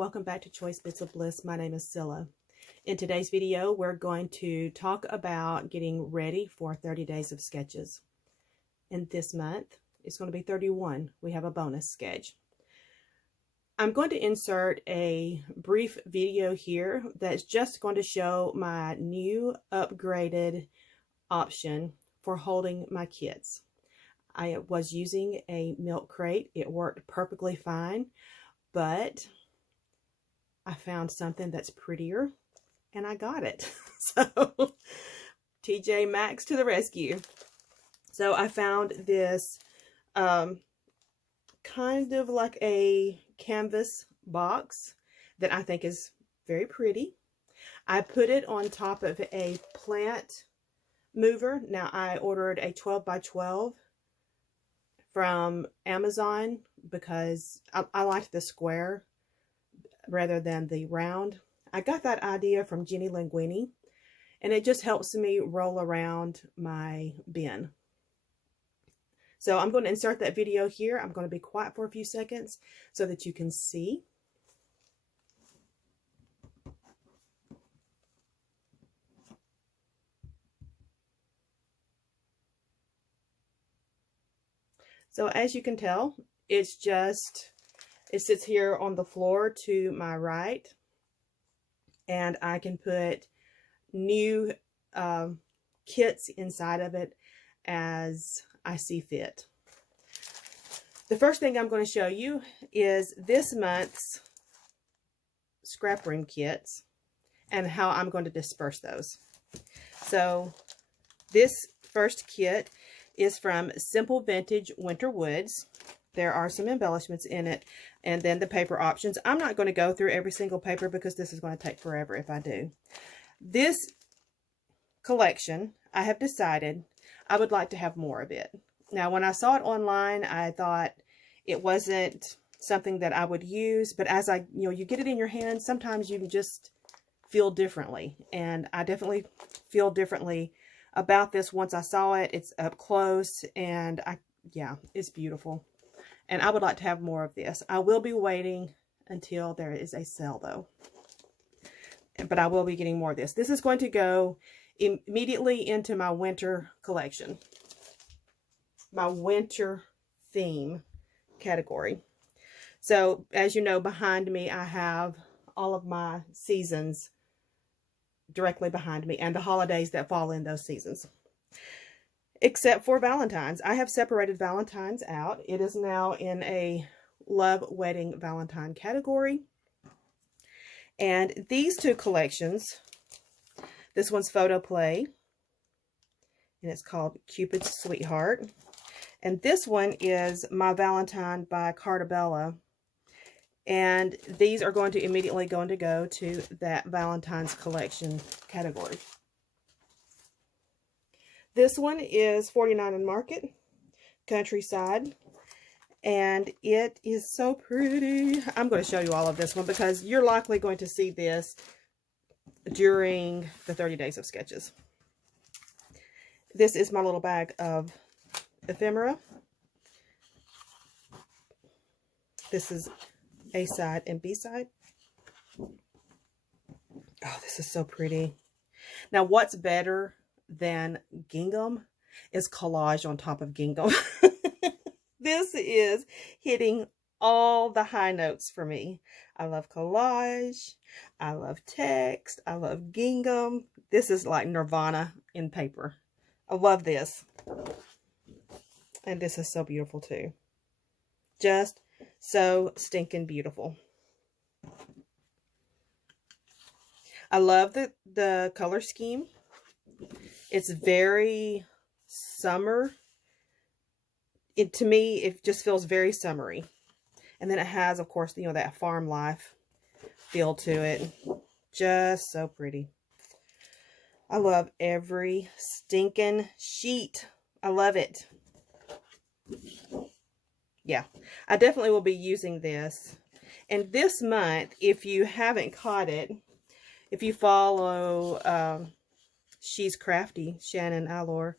welcome back to Choice Bits of Bliss. My name is Cilla. In today's video, we're going to talk about getting ready for 30 days of sketches. And this month, it's going to be 31. We have a bonus sketch. I'm going to insert a brief video here that's just going to show my new upgraded option for holding my kits. I was using a milk crate. It worked perfectly fine, but I found something that's prettier and I got it. So TJ Maxx to the rescue. So I found this kind of like a canvas box that I think is very pretty. I put it on top of a plant mover. Now I ordered a 12 by 12 from Amazon because I liked the square rather than the round. I got that idea from Jenny Linguini, and it just helps me roll around my bin. So I'm going to insert that video here. I'm going to be quiet for a few seconds so that you can see. So as you can tell, it sits here on the floor to my right, and I can put new kits inside of it as I see fit. The first thing I'm going to show you is this month's scrap room kits and how I'm going to disperse those. So this first kit is from Simple Vintage Winter Woods. There are some embellishments in it, and then the paper options. I'm not going to go through every single paper because this is going to take forever if I do. This collection, I have decided I would like to have more of it. Now, when I saw it online, I thought it wasn't something that I would use, but as you get it in your hand, sometimes you can just feel differently, and I definitely feel differently about this once I saw it. It's up close, and yeah, it's beautiful. And I would like to have more of this. I will be waiting until there is a sale though. But I will be getting more of this. This is going to go immediately into my winter collection. My winter theme category. So as you know, behind me, I have all of my seasons directly behind me and the holidays that fall in those seasons. Except for Valentine's. I have separated Valentine's out. It is now in a Love Wedding Valentine category. And these two collections, this one's Photo Play, and it's called Cupid's Sweetheart. And this one is My Valentine by Cartabella. And these are going to immediately go to that Valentine's collection category. This one is 49 in Market, Countryside, and it is so pretty. I'm going to show you all of this one because you're likely going to see this during the 30 days of sketches. This is my little bag of ephemera. This is A side and B side. Oh, this is so pretty. Now, what's better than gingham is collage on top of gingham. This is hitting all the high notes for me. I love collage. I love text. I love gingham. This is like nirvana in paper. I love this. And this is so beautiful too. Just so stinking beautiful. I love the color scheme. It's very summer. To me, it just feels very summery. And then it has, of course, that farm life feel to it. Just so pretty. I love every stinking sheet. I love it. Yeah, I definitely will be using this. And this month, if you haven't caught it, if you follow She's Crafty, Shannon Allor,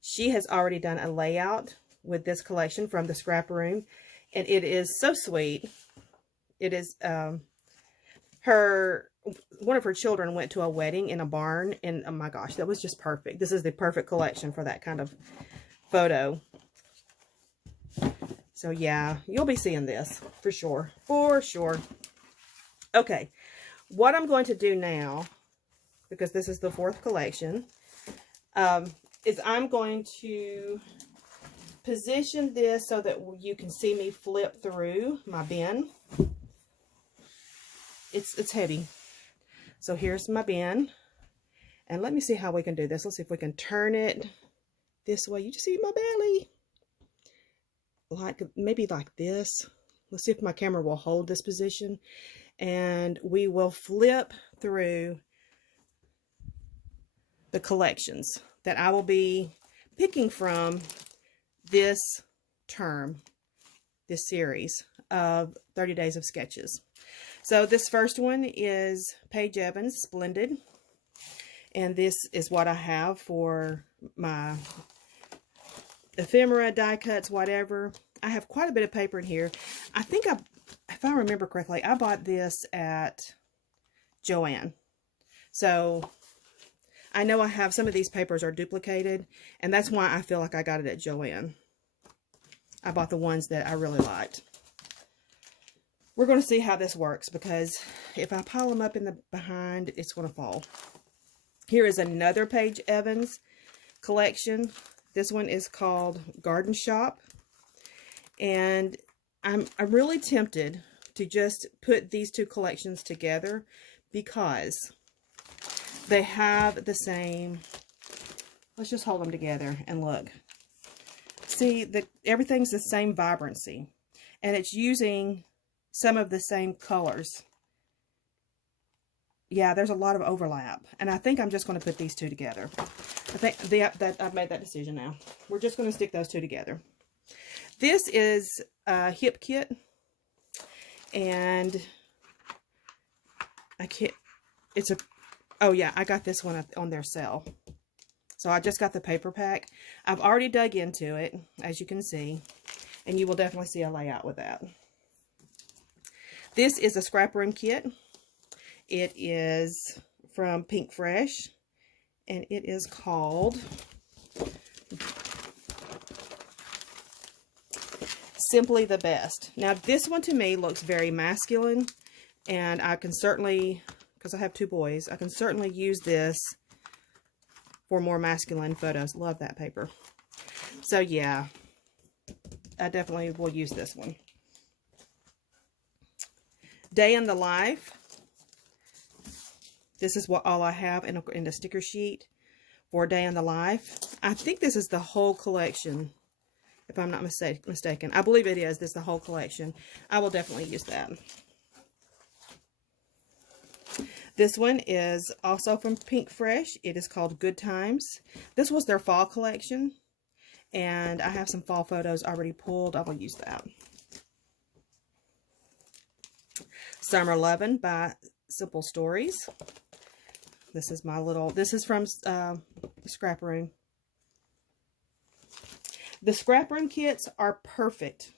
she has already done a layout with this collection from the scrap room, and it is so sweet. It is one of her children went to a wedding in a barn, and oh my gosh, that was just perfect. This is the perfect collection for that kind of photo. So yeah, you'll be seeing this for sure. For sure. Okay, what I'm going to do now, because this is the 4th collection, is I'm going to position this so that you can see me flip through my bin. It's heavy. So here's my bin. And let me see how we can do this. Let's see if we can turn it this way. You just see my belly. Like, maybe like this. Let's see if my camera will hold this position. And we will flip through the collections that I will be picking from this term, this series of 30 Days of Sketches. So this first one is Paige Evans Splendid. And this is what I have for my ephemera, die cuts, whatever. I have quite a bit of paper in here. I think if I remember correctly, I bought this at Joann. So I know I have some of these papers are duplicated, and that's why I feel like I got it at Joann. I bought the ones that I really liked. We're going to see how this works, because if I pile them up in the behind, it's going to fall. Here is another Paige Evans collection. This one is called Garden Shop. And I'm really tempted to just put these 2 collections together because they have the same. Let's just hold them together and look. See, everything's the same vibrancy. And it's using some of the same colors. Yeah, there's a lot of overlap. And I think I'm just going to put these 2 together. I think that I've made that decision now. We're just going to stick those 2 together. This is a hip kit. And oh yeah, I got this one on their sale. So I just got the paper pack. I've already dug into it, as you can see. And you will definitely see a layout with that. This is a scrap room kit. It is from Pink Fresh, and it is called Simply the Best. Now, this one to me looks very masculine, and I can certainly, because I have 2 boys, I can certainly use this for more masculine photos. Love that paper. So, yeah, I definitely will use this one. Day in the Life. This is what all I have in the sticker sheet for Day in the Life. I think this is the whole collection, if I'm not mistaken. I believe it is. This is the whole collection. I will definitely use that. This one is also from Pink Fresh. It is called Good Times. This was their fall collection, and I have some fall photos already pulled. I will use that. Summer Lovin' by Simple Stories. This is this is from Scrap Room. The Scrap Room kits are perfect.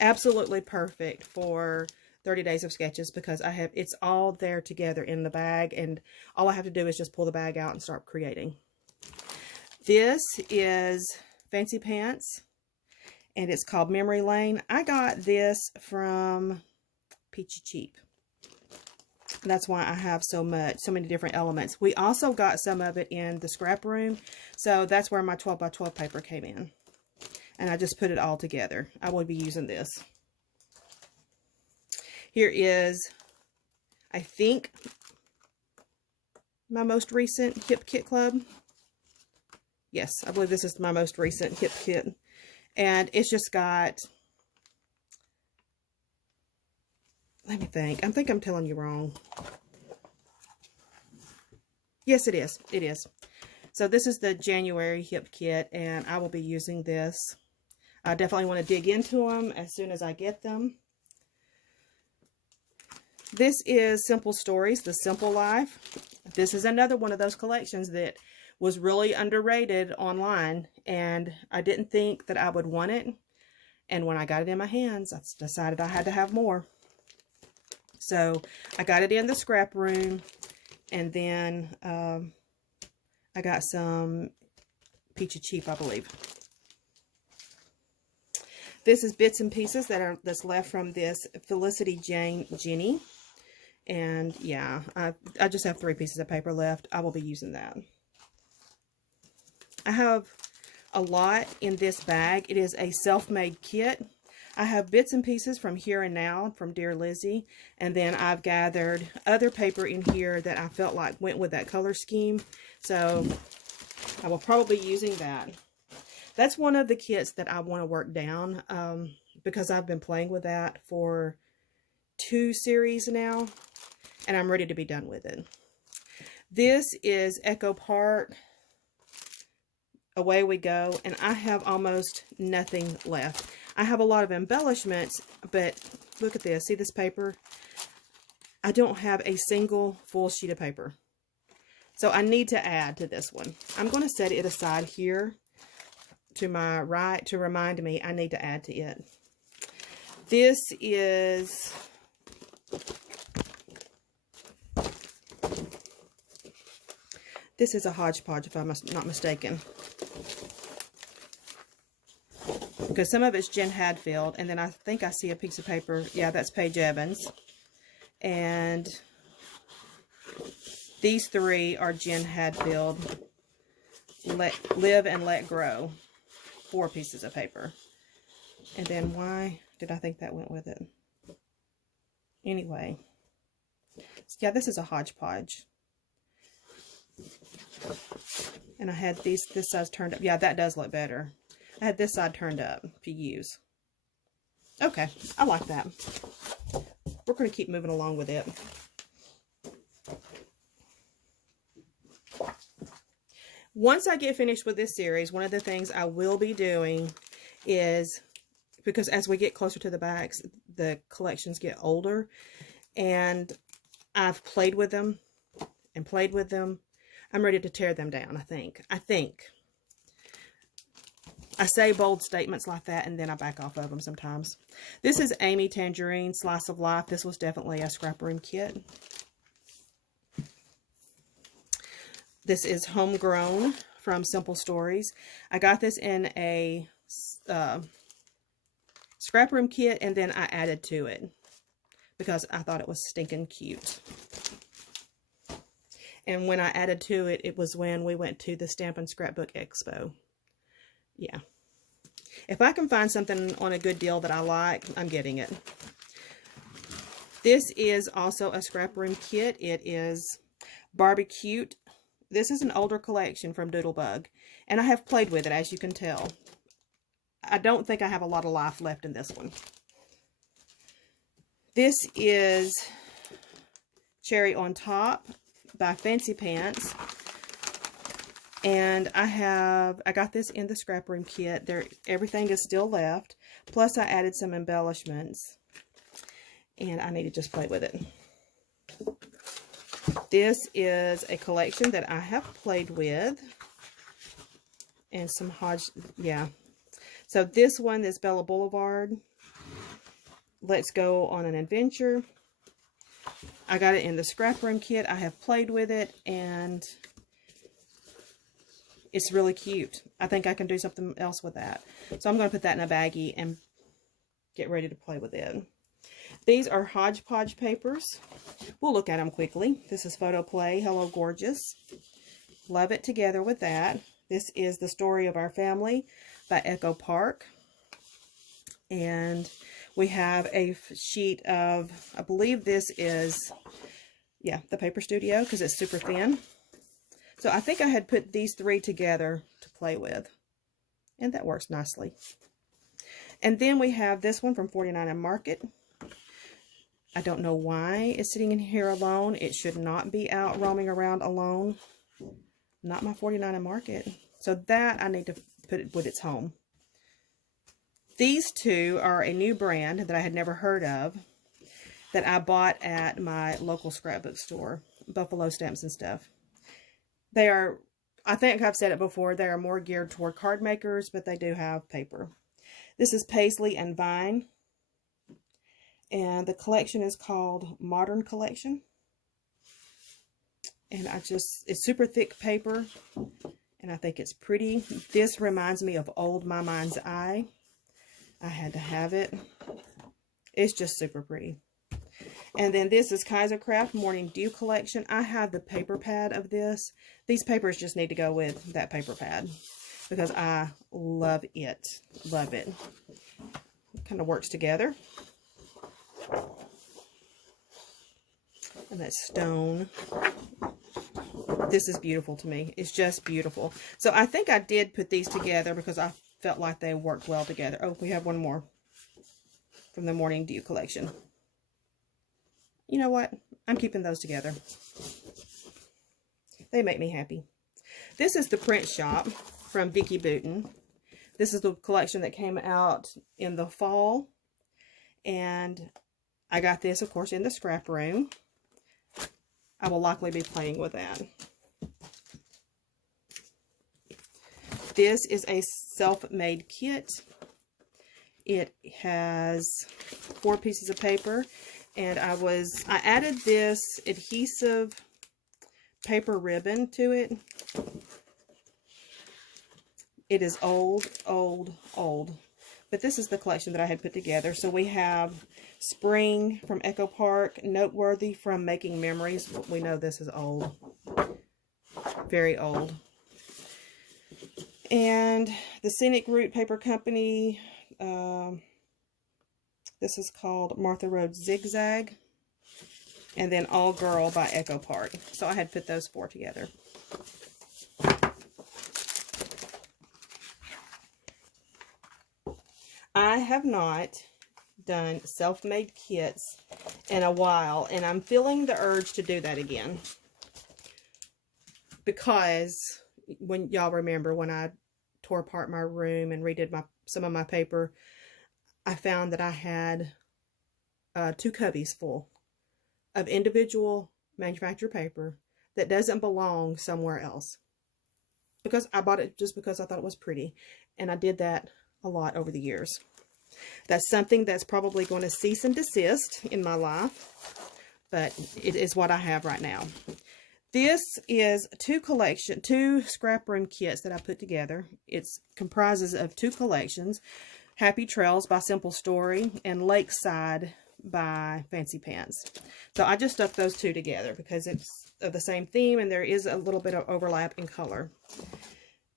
Absolutely perfect for 30 Days of Sketches, because it's all there together in the bag, and all I have to do is just pull the bag out and start creating. This is Fancy Pants, and it's called Memory Lane. I got this from Peachy Cheap. That's why I have so many different elements. We also got some of it in the Scrap Room, so that's where my 12 by 12 paper came in. And I just put it all together. I will be using this. Here is, I think, my most recent Hip Kit Club. Yes, I believe this is my most recent Hip Kit. And it's just got, let me think. I think I'm telling you wrong. Yes, it is. It is. So this is the January Hip Kit, and I will be using this. I definitely want to dig into them as soon as I get them. This is Simple Stories, The Simple Life. This is another one of those collections that was really underrated online, and I didn't think that I would want it. And when I got it in my hands, I decided I had to have more. So I got it in the scrap room, and then I got some Peachy Cheap, I believe. This is bits and pieces that's left from this Felicity Jane Jenny. And yeah, I just have 3 pieces of paper left. I will be using that. I have a lot in this bag. It is a self-made kit. I have bits and pieces from Here and Now from Dear Lizzie, and then I've gathered other paper in here that I felt like went with that color scheme, so I will probably be using that. That's one of the kits that I want to work down, because I've been playing with that for 2 series now, and I'm ready to be done with it. This is Echo Park, Away We Go, and I have almost nothing left. I have a lot of embellishments, but look at this. See this paper? I don't have a single full sheet of paper. So I need to add to this one. I'm going to set it aside here to my right to remind me I need to add to it. This is a hodgepodge, if I'm not mistaken. Because some of it's Jen Hadfield, and then I think I see a piece of paper. Yeah, that's Paige Evans. And these 3 are Jen Hadfield, Live and Let Grow. 4 pieces of paper. And then why did I think that went with it? Anyway. Yeah, this is a hodgepodge. And I had this side turned up. Yeah, that does look better. I had this side turned up to use. Okay, I like that. We're going to keep moving along with it. Once I get finished with this series, one of the things I will be doing is, because as we get closer to the backs, the collections get older, and I've played with them and played with them. I'm ready to tear them down, I think. I say bold statements like that, and then I back off of them sometimes. This is Amy Tangerine, Slice of Life. This was definitely a scrap room kit. This is Homegrown from Simple Stories. I got this in a scrap room kit, and then I added to it because I thought it was stinking cute. And when I added to it, it was when we went to the Stampin' Scrapbook Expo. Yeah. If I can find something on a good deal that I like, I'm getting it. This is also a scrap room kit. It is Barbecue. This is an older collection from Doodlebug, and I have played with it, as you can tell. I don't think I have a lot of life left in this one. This is Cherry on Top by Fancy Pants. And I got this in the scrap room kit. Everything is still left. Plus I added some embellishments. And I need to just play with it. This is a collection that I have played with. And some yeah. So this one is Bella Boulevard. Let's Go on an Adventure. I got it in the scrap room kit. I have played with it, and it's really cute. I think I can do something else with that. So I'm going to put that in a baggie and get ready to play with it. These are hodgepodge papers. We'll look at them quickly. This is Photo Play, Hello Gorgeous. Love it together with that. This is The Story of Our Family by Echo Park. And we have a sheet of, I believe this is, yeah, the Paper Studio, because it's super thin. So I think I had put these 3 together to play with. And that works nicely. And then we have this one from 49 and Market. I don't know why it's sitting in here alone. It should not be out roaming around alone. Not my 49 and Market. So that I need to put it with its home. These 2 are a new brand that I had never heard of that I bought at my local scrapbook store, Buffalo Stamps and Stuff. They are, I think I've said it before, they are more geared toward card makers, but they do have paper. This is Paisley and Vine. And the collection is called Modern Collection. And it's super thick paper, and I think it's pretty. This reminds me of old My Mind's Eye. I had to have it. It's just super pretty. And then this is Kaisercraft Morning Dew Collection. I have the paper pad of this. These papers just need to go with that paper pad because I love it. Love it. It kind of works together. And that stone. This is beautiful to me. It's just beautiful. So I think I did put these together because I felt like they worked well together. Oh, we have one more from the Morning Dew collection. You know what? I'm keeping those together. They make me happy. This is the Print Shop from Vicki Boutin. This is the collection that came out in the fall. And I got this, of course, in the scrap room. I will likely be playing with that. This is a self-made kit. It has 4 pieces of paper, and I added this adhesive paper ribbon to it. It is old, but this is the collection that I had put together. So we have Spring from Echo Park, Noteworthy from Making Memories. We know this is old, very old. And the Scenic Route Paper Company, this is called Martha Road Zigzag. And then All Girl by Echo Park. So I had put those 4 together. I have not done self-made kits in a while, and I'm feeling the urge to do that again. Because when y'all remember when I tore apart my room and redid some of my paper, I found that I had 2 cubbies full of individual manufactured paper that doesn't belong somewhere else. Because I bought it just because I thought it was pretty, and I did that a lot over the years. That's something that's probably going to cease and desist in my life, but it is what I have right now. This is 2 scrap room kits that I put together. It comprises of 2 collections, Happy Trails by Simple Story and Lakeside by Fancy Pants. So I just stuck those 2 together because it's of the same theme and there is a little bit of overlap in color.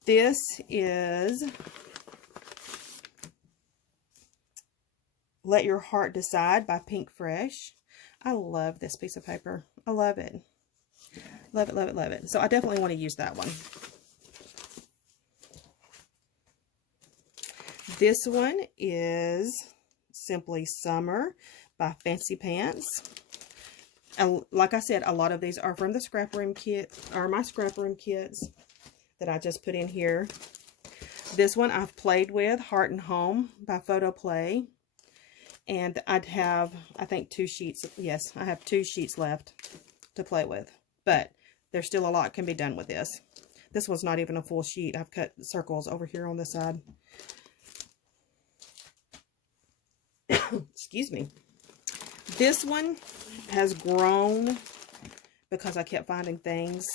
This is Let Your Heart Decide by Pink Fresh. I love this piece of paper. I love it. Love it, love it, love it. So I definitely want to use that one. This one is Simply Summer by Fancy Pants. And like I said, a lot of these are from the scrap room kit, or my scrap room kits that I just put in here. This one I've played with, Heart and Home by Photo Play. And I'd have, I think, 2 sheets. Yes, I have 2 sheets left to play with. But there's still a lot can be done with this. This one's not even a full sheet. I've cut circles over here on this side. Excuse me. This one has grown because I kept finding things.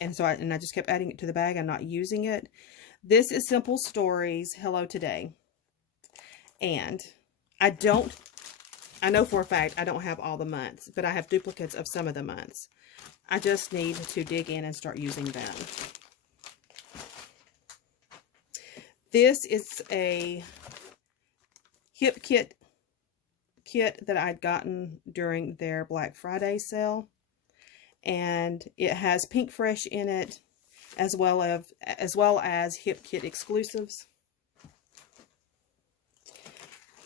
And so I just kept adding it to the bag and not using it. This is Simple Stories, Hello Today. And I know for a fact I don't have all the months, but I have duplicates of some of the months. I just need to dig in and start using them. This is a Hip Kit that I'd gotten during their Black Friday sale. And it has Pink Fresh in it, as well as Hip Kit exclusives.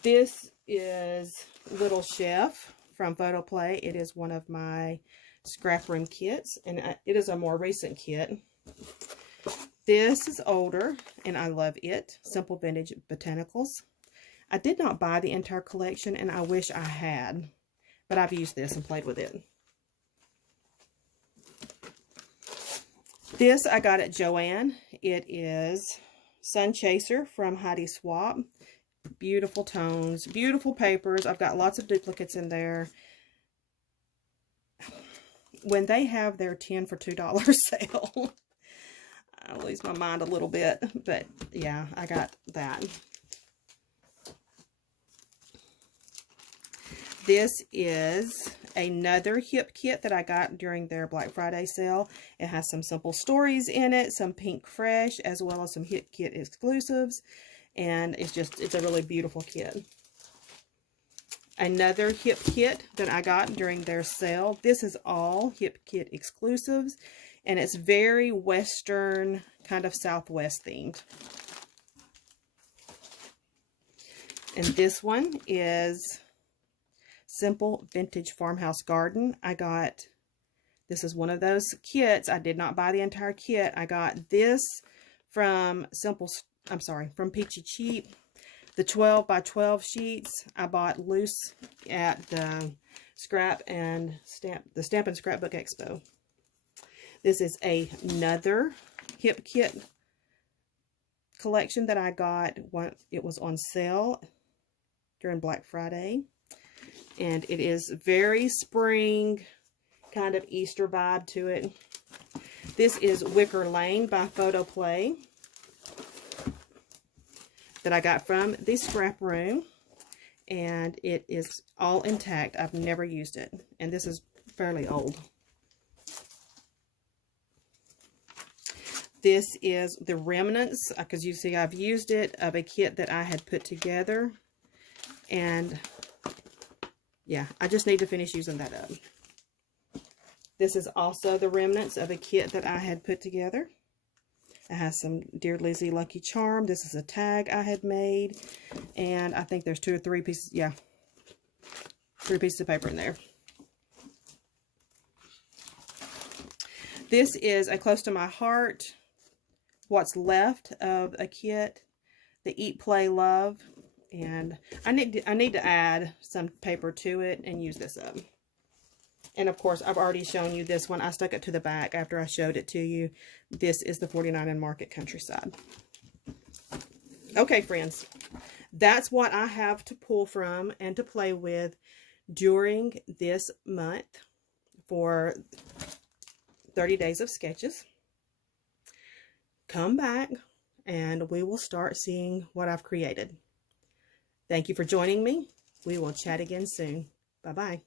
This is Little Chef from Photo Play. It is one of my scrap room kits, and it is a more recent kit. This is older, and I love it. Simple Vintage Botanicals. I did not buy the entire collection, and I wish I had, but I've used this and played with it. This I got at Joann. It is Sun Chaser from Heidi Swapp. Beautiful tones, beautiful papers. I've got lots of duplicates in there. When they have their 10 for $2 sale, I lose my mind a little bit, but yeah, I got that. This is another hip kit that I got during their Black Friday sale. It has some simple stories in it, some pink fresh, as well as some hip kit exclusives. And it's a really beautiful kit. Another hip kit that I got during their sale. This is all hip kit exclusives. And it's very Western, kind of Southwest themed. And this one is Simple Vintage Farmhouse Garden. This is one of those kits. I did not buy the entire kit. I got this from from Peachy Cheap. The 12 by 12 sheets I bought loose at the Stamp and Scrapbook Expo. This is another hip kit collection that I got when it was on sale during Black Friday. And it is very spring, kind of Easter vibe to it. This is Wicker Lane by Photo Play that I got from the scrap room. And it is all intact. I've never used it. And this is fairly old. This is the remnants, because you see I've used it, of a kit that I had put together. And yeah, I just need to finish using that up. This is also the remnants of a kit that I had put together. It has some Dear Lizzie Lucky Charm. This is a tag I had made. And I think there's 2 or 3 pieces, yeah, 3 pieces of paper in there. This is a close to my heart, what's left of a kit, the Eat, Play, Love. And I need to add some paper to it and use this up. And of course, I've already shown you this one. I stuck it to the back after I showed it to you. This is the 49 and Market Countryside. Okay, friends, that's what I have to pull from and to play with during this month for 30 days of sketches. Come back and we will start seeing what I've created. Thank you for joining me. We will chat again soon. Bye-bye.